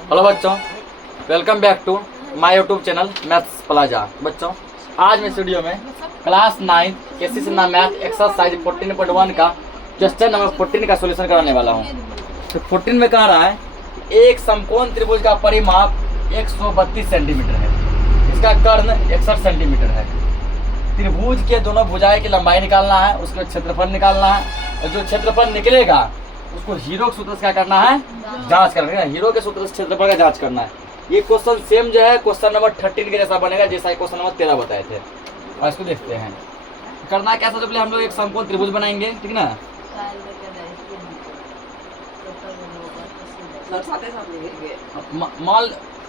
Hello बच्चों, welcome back to my YouTube channel Maths Plaza. बच्चों, आज मैं इस वीडियो में class 9 KC Sinha math exercise 14.1 का क्वेश्चन नंबर 14 का सॉल्यूशन कराने वाला हूँ। तो 14 में कह रहा है एक समकोण त्रिभुज का परिमाप 132 सेंटीमीटर है, इसका कर्ण 61 सेंटीमीटर है। त्रिभुज के दोनों भुजाएं की लंबाई निकालना है, उसका क्षेत्रफल निकालना है, और जो क्षेत्रफल निकलेगा उसको हीरो के सूत्र से क्या करना है, जांच करना है। हीरो के सूत्र से क्षेत्रफल का जांच करना है। ये क्वेश्चन सेम जो है क्वेश्चन नंबर 13 के जैसा बनेगा, जैसा क्वेश्चन नंबर 13 बताए थे। और इसको देखते हैं करना कैसा। तो पहले हम लोग एक समकोण त्रिभुज बनाएंगे, ठीक ना।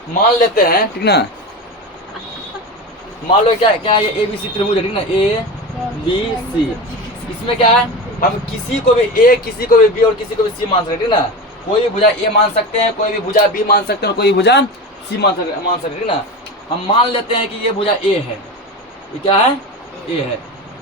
मान लेते हैं, ठीक ना। मान लो क्या क्या ये ABC त्रिभुज है, ठीक ना, ABC। इसमें क्या है, हम किसी को भी A, किसी को भी B और किसी को भी C मान सकते हैं, ठीक ना। कोई भी भुजा A मान सकते हैं, कोई भी भुजा B मान सकते हैं और कोई भी भुजा C मान सकते हैं, ठीक ना। हम मान लेते हैं कि ये भुजा A है, ये क्या है, A है।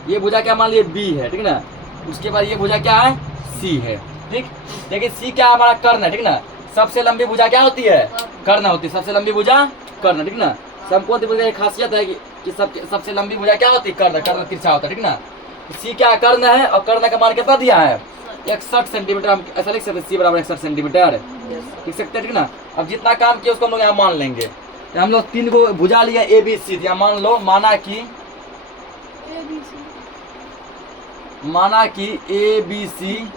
ये भुजा क्या मान लिए B है, ठीक ना। उसके बाद ये भुजा क्या है, C है, ठीक। लेकिन C क्या हमारा कर्ण है, ठीक ना। सबसे लंबी भुजा क्या होती है, कर्ण होती है। सबसे लंबी भुजा कर्ण, ठीक ना। समकोण त्रिभुज की खासियत है कि सबसे लंबी भुजा क्या होती है, कर्ण। कर्ण तिरछा होता है, ठीक ना। C क्या कर्ण है और कर्ण का मान कितना दिया है, 61 सेंटीमीटर। हम ऐसा लिख सकते हैं C बराबर 61 सेंटीमीटर लिख सकते हैं, ठीक ना। अब जितना काम किया उसको हम लोग यहाँ मान लेंगे। तो हम लोग 3 को भुजा लिया ABC, यहाँ मान लो माना कि ABC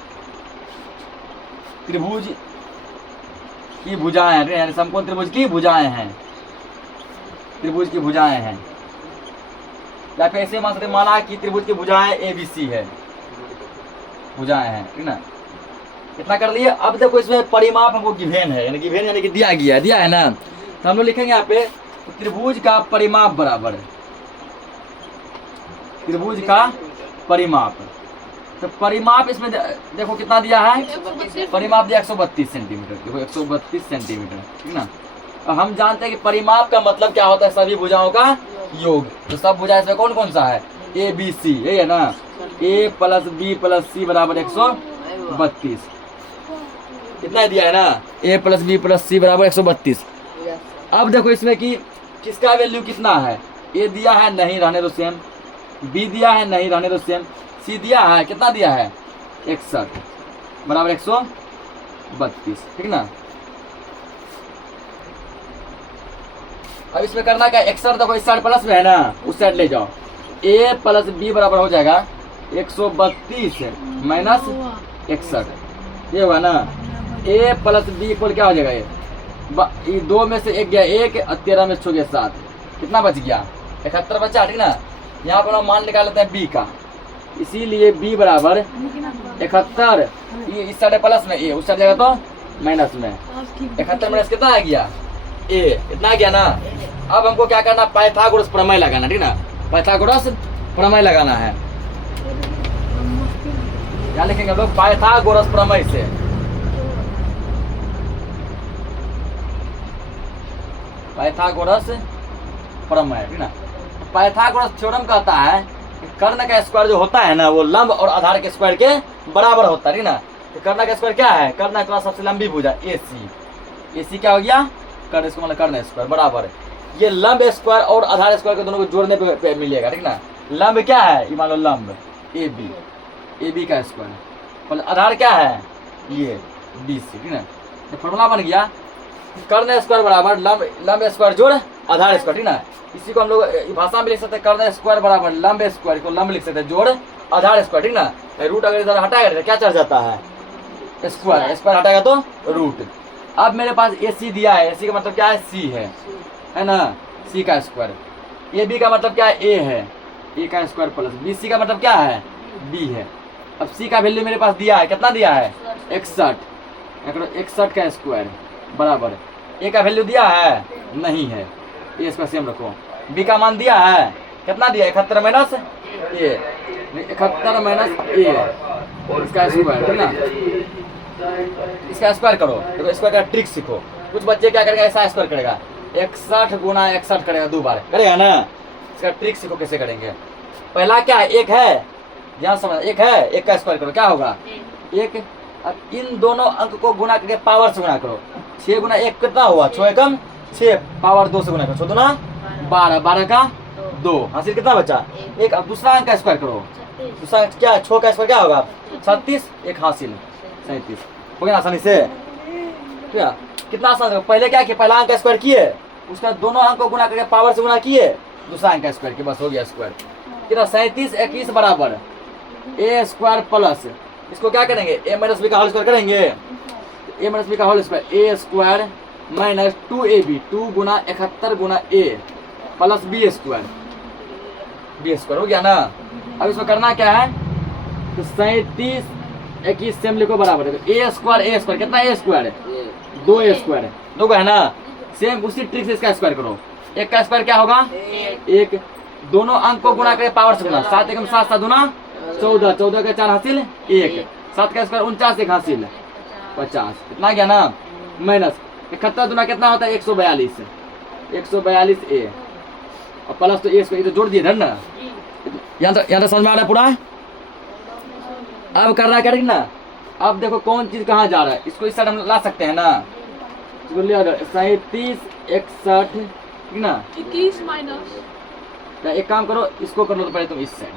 त्रिभुज की भुजाएं हैं, यानी समकोण त्रिभुज की भुजाएं हैं, त्रिभुज की भुजाएं हैं। या फिर ऐसे मान सकते, माना कि त्रिभुज की भुजाएं ABC है, भुजाएं हैं, ठीक ना। इतना कर लिए। अब देखो इसमें परिमाप हमको गिवेन है, यानी कि दिया है ना। तो हम लोग लिखेंगे यहाँ पे त्रिभुज का परिमाप बराबर त्रिभुज का परिमाप। तो परिमाप इसमें देखो कितना दिया है, परिमाप दिया 132 सेंटीमीटर। देखो 132 सेंटीमीटर, ठीक ना। और हम जानते हैं कि परिमाप का मतलब क्या होता है, सभी भुजाओं का योग। तो सब भुजा इसमें कौन कौन सा है, ABC, यही है ना। A + B + C बराबर 132, इतना दिया है ना। A + B + C बराबर 132। अब देखो इसमें कि किसका वैल्यू कितना है। A दिया है, नहीं रहने दो सेम। B दिया है, नहीं रहने दो सेम। C दिया है, कितना दिया है, 61 बराबर 132, ठीक ना। अब इसमें करना क्या, 61 देखो इस साइड प्लस में है ना, उस साइड ले जाओ। A + B बराबर हो जाएगा 132 माइनस 61, ये हुआ ना। A + B इक्वल क्या हो जाएगा, ये 2 में से 1 गया 1 और 13 में 6 गया 7, कितना बच गया, 71 बचा, ठीक ना। यहाँ पर हम मान निकाल लेते हैं B का, इसीलिए B बराबर 71। ये इस साइड प्लस में, A उस साइड जाएगा तो माइनस में। 71 माइनस कितना आ गया, A, इतना आ गया ना। अब हमको क्या करना, पाइथागोरस प्रमेय लगाना, ठीक ना। पाइथागोरस प्रमेय लगाना है। क्या लिखेंगे हम लोग, पाइथागोरस प्रमेय से। पाइथागोरस प्रमेय, ठीक ना। पाइथागोरस थ्योरम कहता है कि कर्ण का स्क्वायर जो होता है ना, वो लंब और आधार के स्क्वायर के बराबर होता है, ठीक ना। तो कर्ण का स्क्वायर क्या है, कर्ण का सबसे लंबी भुजा AC क्या हो गया, कर्ण, इसको मतलब कर्ण स्क्वायर बराबर ये लंब स्क्वायर और आधार स्क्वायर के दोनों को जोड़ने पे मिलेगा, ठीक ना। लंब क्या है, ये मान लो लंब AB का स्क्वायर, आधार क्या है, ये BC, ठीक ना। तो फॉर्मूला बन गया कर्ण स्क्वायर बराबर लंब स्क्वायर जोड़ आधार स्क्वायर, ठीक ना। इसी को हम लोग भाषा में लिख सकते हैं, कर्ण स्क्वायर बराबर लंब स्क्वायर को लंब लिख सकते हैं जोड़ आधार स्क्वायर, ठीक ना। रूट अगर इधर हटाएगा तो क्या चढ़ जाता है, स्क्वायर हटाएगा तो रूट। अब मेरे पास AC दिया है, AC का मतलब क्या है, C है ना, C का स्क्वायर। AB का मतलब क्या है, A है, A का स्क्वायर प्लस BC का मतलब क्या है, B है। अब C का वैल्यू मेरे पास दिया है, कितना दिया है, 61 का स्क्वायर बराबर A का वैल्यू दिया है, नहीं है, ये इसका सेम रखो। B का मान दिया है, कितना दिया, 71 माइनस A, 71 माइनस A इसका स्क्वायर, ठीक ना। इसका स्क्वायर करो, देखो स्क्वायर का ट्रिक सीखो। कुछ बच्चे क्या करेगा, ऐसा स्क्वायर करेगा, 61 गुना 61 करेगा, 2 बार करेगा ना। इसका ट्रिक सीखो कैसे करेंगे। पहला क्या है, 1 है, ध्यान समझ, 1 है, 1 का स्क्वायर करो, क्या होगा 1। अब इन दोनों अंक को गुना करके पावर से गुना करो, 6 गुना 1 कितना हुआ, 6 एकम 6, पावर 2 से गुना करो, 6 दूना 12, 12 का 2, हासिल कितना बचा 1। अब दूसरा अंक का स्क्वायर करो, दूसरा अंक क्या 6 का स्क्वायर क्या होगा 36, 1 हासिल 37, हो गया आसानी से। ठीक है, कितना आसान है। पहले क्या किया, पहला अंक का स्क्वायर किए, उसका दोनों अंक को गुना करके पावर से गुना किए, दूसरा अंक का स्क्वायर किया, बस हो गया स्क्वायर। कितना 37, 21 बराबर ए स्क्वायर प्लस, इसको क्या करेंगे ए माइनस बी का होल स्क्वायर करेंगे, ए माइनस बी का whole square, A square minus 2ab, 2 गुना 71 गुना A plus B square, B square हो गया ना। अब इसको करना क्या है, तो 37, 21 सेम लिखो बराबर है, तो ए स्क्वायर कितना ए स्क्वायर 2 ए स्क्वायर 2 का है ना। सेम उसी ट्रिक से इसका स्क्वायर करो, एक का स्क्वायर क्या होगा 1, दोनों अंक को गुना करके पावर से गुना, 7 एकम 7, 7 दूना 14, 14 का 4 हासिल 1, 7 का स्क्वायर 49, 1 हासिल 50, इतना गया ना। माइनस 71 दूना कितना होता है 142, 142 ए और प्लस तो ए स्क्वायर, तो जोड़ दिए ना। यहाँ तो समझ में आ रहा है पूरा। अब करना क्या ना, अब देखो कौन चीज कहाँ जा रहा है, इसको इस साइड हम ला सकते हैं ना, इसको ले 37, 61 ठीक ना, 21 माइनस, एक काम करो इसको कर लो तो पहले तुम इस side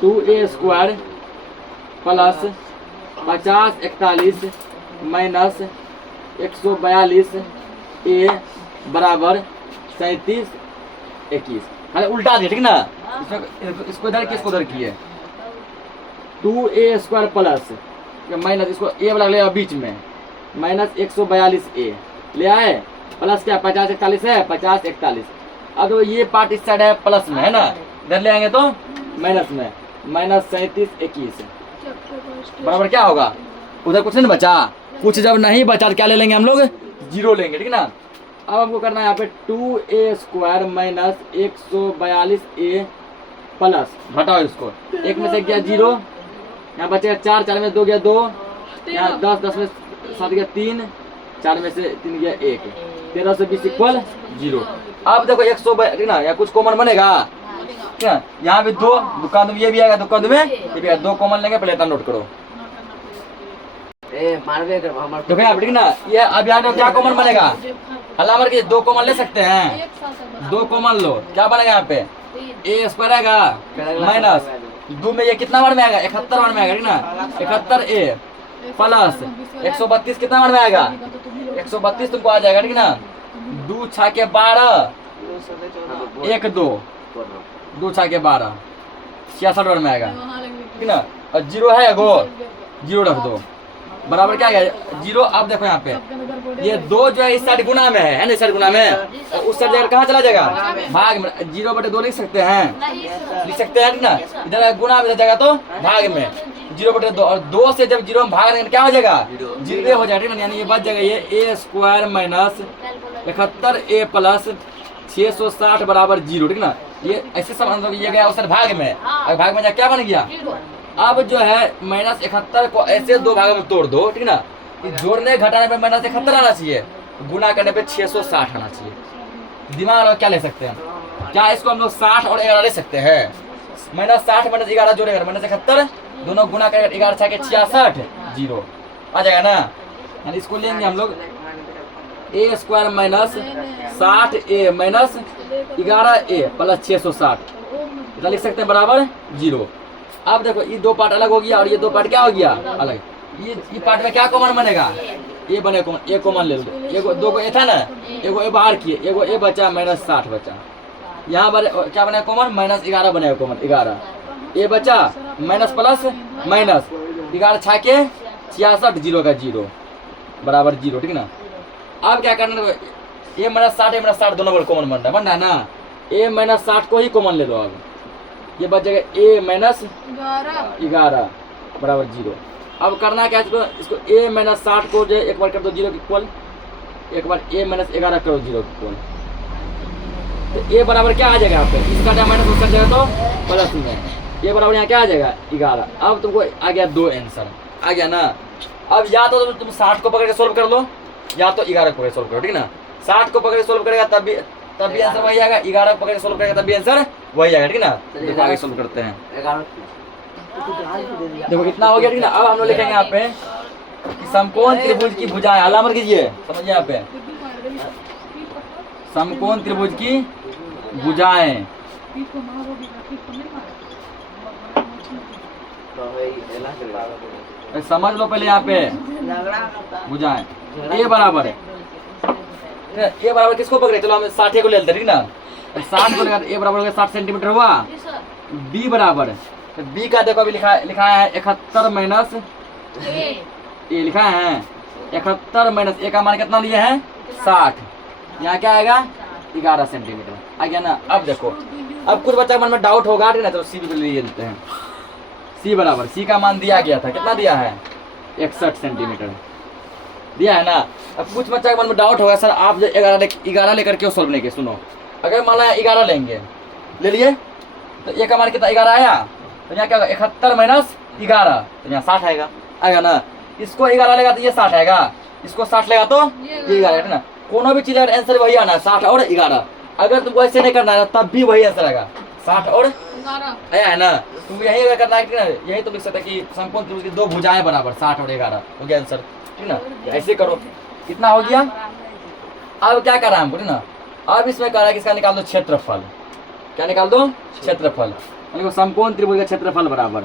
2a square plus 50 41 minus 142 ए बराबर 37 21, अरे उल्टा दिया ठीक ना, इसको इधर किसको उधर किए 2a स्क्वायर प्लस माइनस, इसको ए वाला ले बीच में माइनस 142 ए ले आए, प्लस क्या 50 41 है 50 41। अब तो ये पार्ट इस साइड है प्लस में है ना, इधर ले आएंगे तो माइनस में, माइनस 37 21 बराबर क्या होगा, उधर कुछ नहीं बचा, कुछ जब नहीं बचा तो क्या ले लेंगे हम लोग 0 लेंगे ठीक ना। अब हमको करना है यहाँ पे 2a स्क्वायर माइनस 142 ए प्लस, घटाओ इसको, एक में से गया 0, यहाँ बचेगा 4, 4 में 2 गया 2, यहाँ 10, 10 में 7 गया 3, 4 में से 3 गया 1, 13 से 20 इक्वल 0। अब देखो 100 ठीक ना, यहाँ कुछ कॉमन बनेगा ठीक है, यहाँ भी 2, दुकान ये भी आएगा, दुकान में ये भी 2 कॉमन लेंगे, पहले इतना नोट करो। देखो यहाँ ठीक ना, ये अब यहाँ क्या कॉमन बनेगा, हल्ला के 2 कॉमन ले सकते हैं, 2 कॉमन लो, क्या बनेगा यहाँ पे ए स्क्वायर आएगा माइनस 2 में ये कितना बार में आएगा 71 बार में आएगा ठीक ना, 71 ए प्लस 132 कितना बार में आएगा 132 तुमको आ जाएगा ठीक ना, 2 6 के 12 1 2 2 6 के 12 66 बार में आएगा ठीक ना, और 0 है एगो 0 रख दो बराबर क्या गया 0। अब देखो यहाँ पे ये 2 जो है इस साइड गुना में है ना, इस साइड गुना में, और उस साइड जाकर कहाँ चला जाएगा भाग में, 0/2 लिख सकते हैं, लिख सकते हैं ना, इधर गुना में जाएगा तो भाग में 0/2, और 2 से जब 0 में भाग देंगे क्या हो जाएगा 0 हो जाएगा, यानी ये बच जाएगा ये a square minus 71 a plus 660 बराबर 0 ठीक ना। ये ऐसे समझ लो ये गया उस भाग में, और भाग में जा क्या बन गया, अब जो है माइनस 71 को ऐसे 2 भागों में तोड़ दो ठीक ना, जोड़ने घटाने पे माइनस 71 आना चाहिए, गुना करने पे 660 आना चाहिए। दिमाग में क्या ले सकते हैं, क्या इसको हम लोग 60 और 11 ले सकते हैं, माइनस 60 माइनस 11 जोड़ेगा माइनस 71, दोनों गुना करेगा 11 6 के 66 0 आ जाएगा ना। यानी इसको लेंगे हम लोग ए स्क्वायर माइनस 60 ए माइनस 11 ए प्लस 660, इतना लिख सकते हैं बराबर 0। अब देखो ये 2 पार्ट अलग हो गया और ये 2 पार्ट क्या हो गया अलग, ये पार्ट में क्या कॉमन बनेगा ए बने कॉमन, ए कॉमन ले लो, एगो 2 को ए था ना, एगो ए बाहर किए, एगो ए बचा माइनस 60 बचा, यहाँ पर क्या बनेगा कॉमन माइनस 11 बनेगा कॉमन 11, ए बचा माइनस प्लस माइनस 11 6 के 66 0 का 0 बराबर 0 ठीक ना। अब क्या करना है ए माइनस 60 दोनों बड़े कॉमन बन रहा है ना, ए माइनस 60 को ही कॉमन ले लो, अब ये बच जाएगा ए माइनस 11 बराबर 0। अब करना क्या है इसको ए माइनस 60 को जो एक बार कर दो 0 के इक्वल, एक बार ए माइनस 11 करो 0 के इक्वल, तो ए बराबर क्या आ जाएगा यहाँ पे, इसका माइनस उसका जाएगा तो प्लस में, ए बराबर यहाँ क्या आ जाएगा 11। अब तुमको आ गया 2 आंसर आ गया ना। अब या तो तुम 60 को पकड़ के सोल्व कर लो, या तो 11 को पकड़ के सोल्व करो ठीक ना। 60 को पकड़ के सोल्व करेगा तब भी आंसर वही आएगा, 11 को पकड़ के सोल्व करेगा तब भी आंसर वही आएगा ठीक ना। देखो आगे सोल्व करते हैं, देखो इतना हो गया ठीक ना। अब हम लोग लिखेंगे यहाँ पे कि समकोण त्रिभुज की भुजाएं, अलामत कीजिए, समझिए यहाँ पे, समकोण त्रिभुज की भुजाएं समझ लो पहले यहाँ पे, भुजाएं ए बराबर है, ए बराबर किसको पकड़े, चलो हम 60 को ले लेते, ठीक ना, 60 को लेकर ए बराबर हो गया 60 सेंटीमीटर हुआ। बी बराबर, बी का देखो अभी लिखा है 71 माइनस ए लिखा है 71 माइनस ए का मान कितना लिए हैं 60, यहाँ क्या आएगा 11 सेंटीमीटर आ गया ना। अब देखो, अब कुछ बच्चा मन में डाउट होगा ना, तो सी भी ले लेते हैं। सी बराबर, सी का मान दिया गया था, कितना दिया है 61 सेंटीमीटर दिया है ना। अब कुछ बच्चा के मन में डाउट होगा, सर आप जो 11 लेकर क्यों सॉल्व नहीं किए। सुनो, अगर मान लो 11 लेंगे, ले लिए, तो ए का मान कितना 11 आया, तो यहाँ क्या होगा 71 माइनस 11, तो यहाँ 60 आएगा ना। इसको 11 लेगा तो ये 60 आएगा, इसको 60 लेगा तो ये 11 आएगा ना। कोनो भी चीज अगर आंसर वही आना 60 और 11, अगर तुमको ऐसे नहीं करना है तब भी वही आंसर आएगा 60 और आया है ना। तुम यही अगर करना है ना, यही तुम लिख सकते हैं कि समकोण त्रिभुज की दो भुजाएं बराबर 60 और 11 हो गया आंसर, ठीक ना। ऐसे करो, कितना हो गया। अब क्या कर रहा है हमको, ठीक ना, अब इसमें कह रहा है कि इसका निकाल दो क्षेत्रफल। क्या निकाल दो, क्षेत्रफल। देखो समकोण त्रिभुज का क्षेत्रफल बराबर,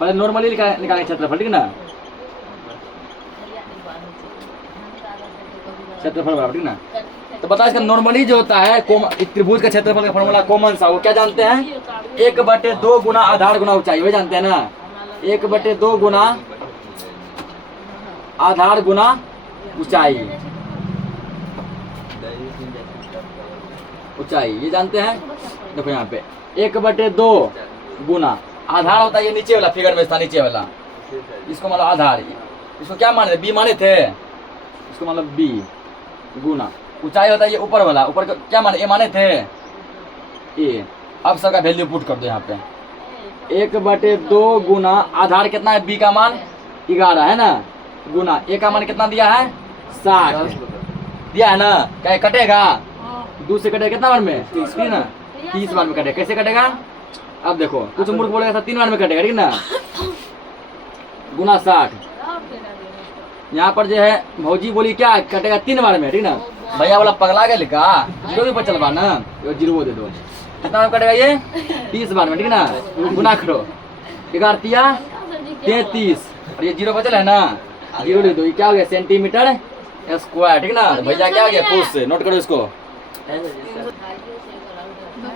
पहले नॉर्मली निकालेंगे क्षेत्रफल, ठीक ना, क्षेत्रफल बराबर, ठीक ना। तो बताओ इसका नॉर्मली जो होता है त्रिभुज का क्षेत्रफल का फॉर्मूला कॉमन सा, वो क्या जानते हैं 1/2 गुना आधार गुना ऊंचाई, वही जानते हैं ना, 1/2 गुना आधार गुना ऊंचाई, ऊंचाई ये जानते हैं। देखो यहाँ पे 1/2 गुना आधार होता है, ये नीचे वाला फिगर में था, नीचे वाला, इसको मान लो आधार, इसको क्या माने थे, बी माने थे, इसको मान लो बी गुना ऊंचाई होता है ये ऊपर वाला, ऊपर क्या माने ए माने थे ए। अब सबका वैल्यू पुट कर दो यहाँ पे, 1/2 गुना आधार कितना है, बी का मान 11 है ना, गुना ए का मान कितना दिया है 60 दिया है ना। क्या कटेगा, 2 से कटेगा कितना बार में 30 ना, 30 बार में कटेगा। कैसे कटेगा, अब देखो कुछ मूर्ख बोलेगा 3 बार में कटेगा, ठीक ना, गुना 60। यहाँ पर जो है भौजी बोली क्या कटेगा 3 बार में, ठीक ना। भैया वाला पगला गया लिखा, जीरो भी बचल बा ना, जीरो दे दो, कितना बार कटेगा ये 30 बार में, ठीक ना। गुना करो, 11 33 और ये जीरो बचल है ना, जीरो ले दो, ये क्या हो गया सेंटीमीटर स्क्वायर, ठीक ना। भैया क्या हो गया खुश से, नोट करो इसको,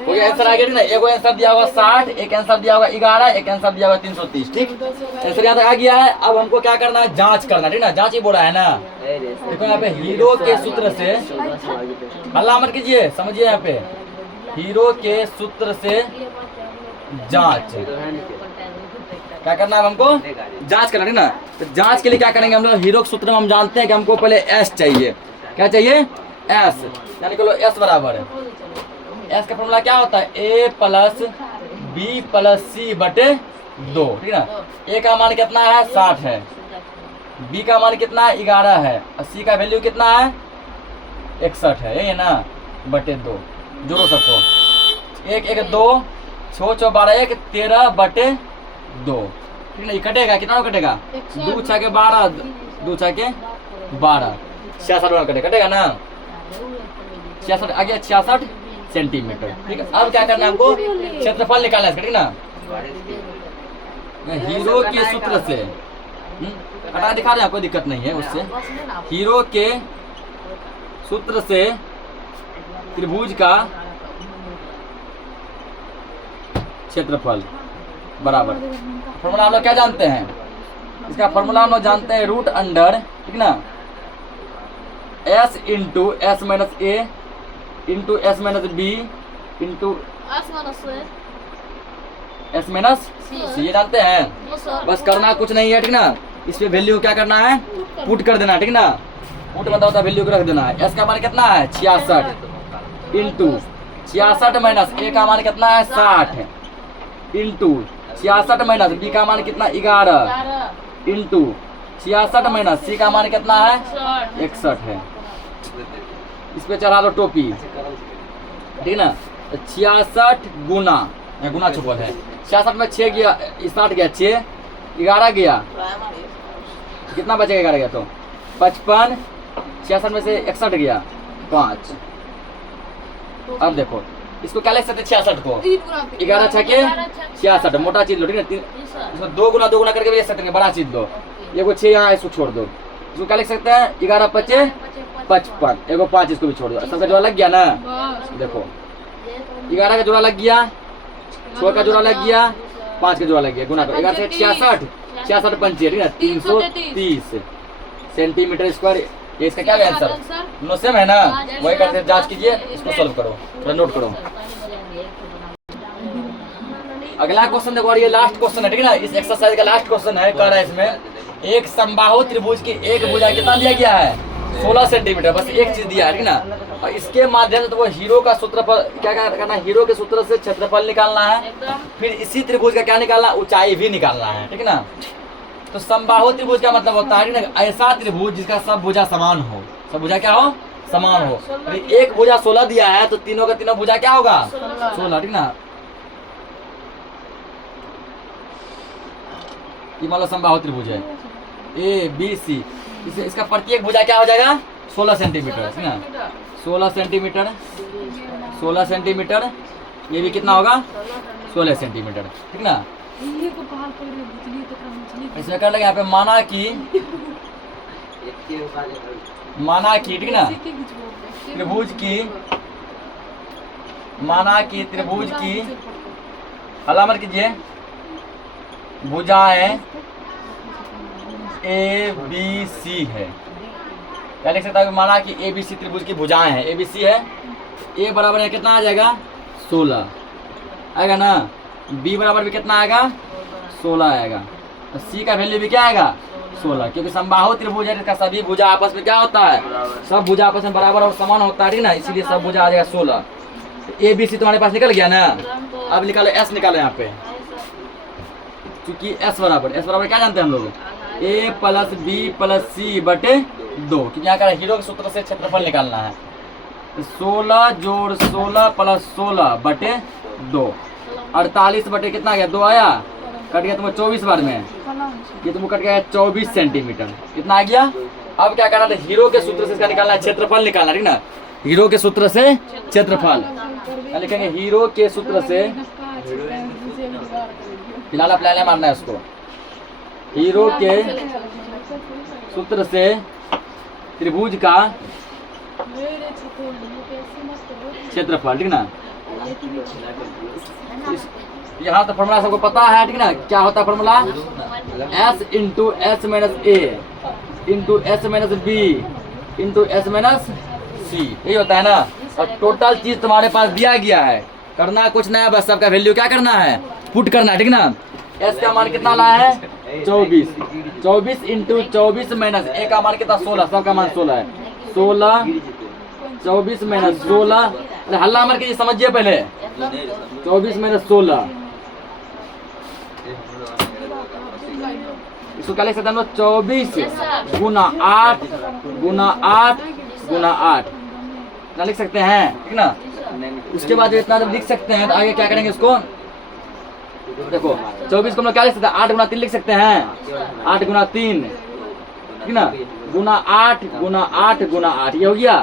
हो गया आंसर आ गया, ठीक ना। एक आंसर दिया होगा 60, एक आंसर दिया होगा 11, एक आंसर दिया होगा 330, ठीक। आंसर यहाँ तक आ गया है। अब हमको क्या करना है, जांच करना, ठीक ना, जांच ही बोला है ना। देखो यहाँ पे हीरो के सूत्र से, हल्ला मत कीजिए, समझिए यहाँ पे, हीरो के सूत्र से जांच, क्या करना है हमको, जांच करना, ठीक ना। तो जांच के लिए क्या करेंगे हम लोग, हीरो के सूत्र में हम जानते हैं कि हमको पहले एस चाहिए, क्या चाहिए एस, यानी कि एस बराबर है, एस का फॉर्मूला क्या होता है a प्लस बी प्लस सी बटे 2, ठीक ना। ए का मान कितना है 60 है, बी का मान कितना है 11 है, और सी का वैल्यू कितना है 61 है, ये ना, बटे 2। जोड़ो सबको, 1 1 2 6 6 12 1 13 बटे 2, ठीक ना। ये कटेगा, कितना कटेगा 2 6 के 12, 2 6 के 12, 66 कटेगा ना, 66 आ गया 66 सेंटीमीटर, ठीक है। अब क्या करना है हमको, क्षेत्रफल निकालना है, ठीक ना। हीरो के सूत्र से हटा दिखा रहे हैं, कोई दिक्कत नहीं है उससे। हीरो के सूत्र से त्रिभुज का क्षेत्रफल बराबर, फॉर्मूला हम लोग क्या जानते हैं, इसका फॉर्मूला हम लोग जानते हैं रूट अंडर, ठीक ना, s into S minus A into S minus B into S minus C, ये जानते हैं। बस करना कुछ नहीं है, ठीक ना। इस पे वैल्यू क्या करना है, पुट कर देना, ठीक ना। पुट मतलब होता है वैल्यू को रख देना है। एस का मान कितना है 66 इंटू 66 माइनस ए का मान कितना है 60 इंटू 66 माइनस बी का मान कितना 11 इंटू 66 माइनस सी का मान कितना है 61 है। इस पे चढ़ा दो टोपी, ठीक ना। 66 गुना, गुना छुपल है, 66 में 6 गया 60 गया 6, 11 गया, कितना बचेगा 11 गया तो 55, 66 में से 61 गया 5। अब देखो इसको क्या लिख सकते हैं 66 को 11 छके 66, मोटा चीज लो ठीक है। इसको 2 गुना करके भी लिख सकते हैं, बड़ा चीज दो। एगो 6 यहाँ इसको छोड़ दो, इसको क्या लिख सकते हैं 11 पचे 55, एगो 5 इसको भी छोड़ दो। सबका जोड़ा लग गया ना, देखो 11 का जोड़ा लग गया, 6 का जोड़ा लग गया, 5 का जोड़ा लग गया, गुना करो 11 से 66, 66 पंचे ठीक है 330 सेंटीमीटर स्क्वायर। ये इसका क्या है आंसर? दोनों सेम है ना, वही करते जांच कीजिए, इसको सॉल्व करो, थोड़ा नोट करो। अगला क्वेश्चन देखो, और ये लास्ट क्वेश्चन है ठीक है ना, इस एक्सरसाइज का लास्ट क्वेश्चन है। कह रहा है इसमें एक समबाहु त्रिभुज की एक भुजा कितना दिया गया है 16 सेंटीमीटर, बस एक चीज दिया है ठीक है ना। और इसके माध्यम से तो वो हीरो का सूत्रफल क्या करना है, हीरो के सूत्र से क्षेत्रफल निकालना है, फिर इसी त्रिभुज का क्या निकालना है, ऊंचाई भी निकालना है ठीक है ना। तो समबाहु त्रिभुज का मतलब होता है ना ऐसा त्रिभुज जिसका सब भुजा समान हो, सब भुजा क्या हो समान हो। एक भुजा 16 दिया है तो तीनों का तीनों भुजा क्या होगा 16 ठीक ना। ये मान लो समबाहु त्रिभुज है ए बी सी, इसका प्रत्येक भुजा क्या हो जाएगा 16 सेंटीमीटर ठीक ना, 16 सेंटीमीटर 16 सेंटीमीटर, ये भी कितना होगा 16 सेंटीमीटर ठीक ना। इसमें कर लगे यहाँ पे माना कि ठीक ना त्रिभुज की, माना कि त्रिभुज की अलामत कीजिए भुजाएं ए बी सी है। क्या लिख सकता है, माना कि ए बी सी त्रिभुज की भुजाएं हैं, ए बी सी है, ए बराबर है कितना आ जाएगा 16 आएगा ना, बी बराबर भी कितना आएगा 16 आएगा, तो सी का वैल्यू भी क्या आएगा 16, क्योंकि समबाहु त्रिभुज है इसका सभी भुजा आपस में क्या होता है, सब भुजा आपस में बराबर और समान होता है ठीक ना, इसीलिए सब भुजा आ जाएगा 16। ए बी सी तुम्हारे पास निकल गया ना, अब निकालो एस निकालो यहाँ पे, क्योंकि एस बराबर क्या जानते हैं हम लोग ए प्लस बी प्लस सी बटे 2, क्योंकि यहाँ का हीरो के सूत्र से क्षेत्रफल निकालना है। 16 जोड़ 16 प्लस 16 बटे 2, 48 बटे कितना आ गया 2 आया, कट गया तुम्हें 24 बार में, ये तुमको कट गया 24 सेंटीमीटर, कितना आ गया। अब क्या करना था, हीरो के सूत्र से इसका निकालना है, क्षेत्रफल निकालना ठीक ना, हीरो के सूत्र से क्षेत्रफल लिखेंगे, हीरो के सूत्र से फिलहाल अप्लाई मारना है उसको, हीरो के सूत्र से त्रिभुज का क्षेत्रफल ठीक ना। यहाँ तो फॉर्मूला सबको पता है ठीक ना, क्या होता है formula S into S minus A into S minus B into S minus C, यही होता है ना। और टोटल चीज तुम्हारे पास दिया गया है, करना कुछ नया, बस सबका वैल्यू क्या करना है पुट करना है ठीक ना। एस का मान कितना लाया है 24 इंटू 24 माइनस ए का मान कितना 16, सबका मान 16 है, 16 24 माइनस 16, अरे हल्ला मार के समझिए पहले, 24 माइनस 16, इसको क्या लिख सकते हैं 24 गुना 8 गुना 8 गुना 8 क्या लिख सकते हैं ठीक ना। उसके बाद इतना जब लिख सकते हैं तो आगे क्या करेंगे इसको, देखो 24 को हम लोग क्या लिख सकते हैं 8 गुना 3 लिख सकते हैं, 8 गुना 3 ठीक ना, गुना 8 गुना 8 गुना 8, ये हो गया।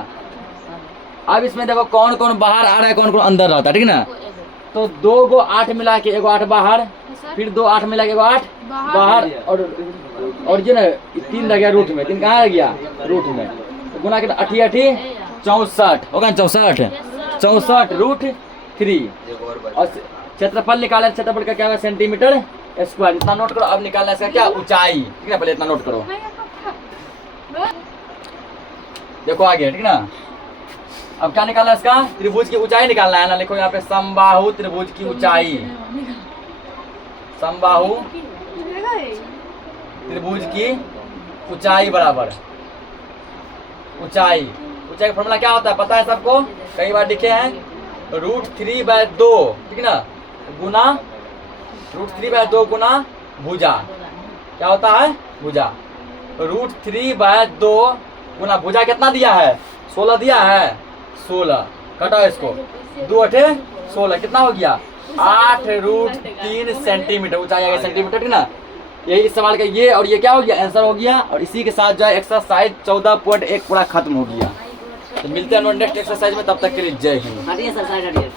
अब इसमें देखो कौन कौन बाहर आ रहा है कौन कौन अंदर रहता है ठीक ना। तो 2 को 8 मिला के एगो 8 बाहर, फिर 2 8 मिला के एगो 8 बाहर, और जो ना 3 रह गया रूट में, 3 कहाँ रह गया रूट में, तो गुना के 8 8 64 होगा 64 रूट 3। और क्षेत्रफल निकाला, क्षेत्रफल का क्या होगा सेंटीमीटर स्क्वायर, इतना नोट करो। अब निकालना है इसका क्या ऊंचाई ठीक है, पहले इतना नोट करो, देखो आगे ठीक ना। अब क्या निकालना है इसका, त्रिभुज की ऊंचाई निकालना है ना, लिखो यहाँ पे समबाहु त्रिभुज की ऊंचाई, समबाहु त्रिभुज की ऊंचाई बराबर ऊंचाई का फॉर्मूला क्या होता है पता है सबको, कई बार लिखे हैं, √3/2 ठीक ना, गुना √3/2 गुना भुजा, क्या होता है भुजा, √3/2 गुना भुजा कितना दिया है 16 दिया है, 16 कटाओ इसको, 2 8 16 कितना हो गया 8 √3 सेंटीमीटर, ऊंचाई आ गया सेंटीमीटर ठीक ना। यही इस सवाल का ये और ये क्या हो गया, आंसर हो गया। और इसी के साथ जो है एक्सरसाइज 14.1 पूरा खत्म हो गया। तो मिलते हैं नेक्स्ट एक्सरसाइज में, तब तक के लिए जय हिंद। हटिए सर, साइड हटिए।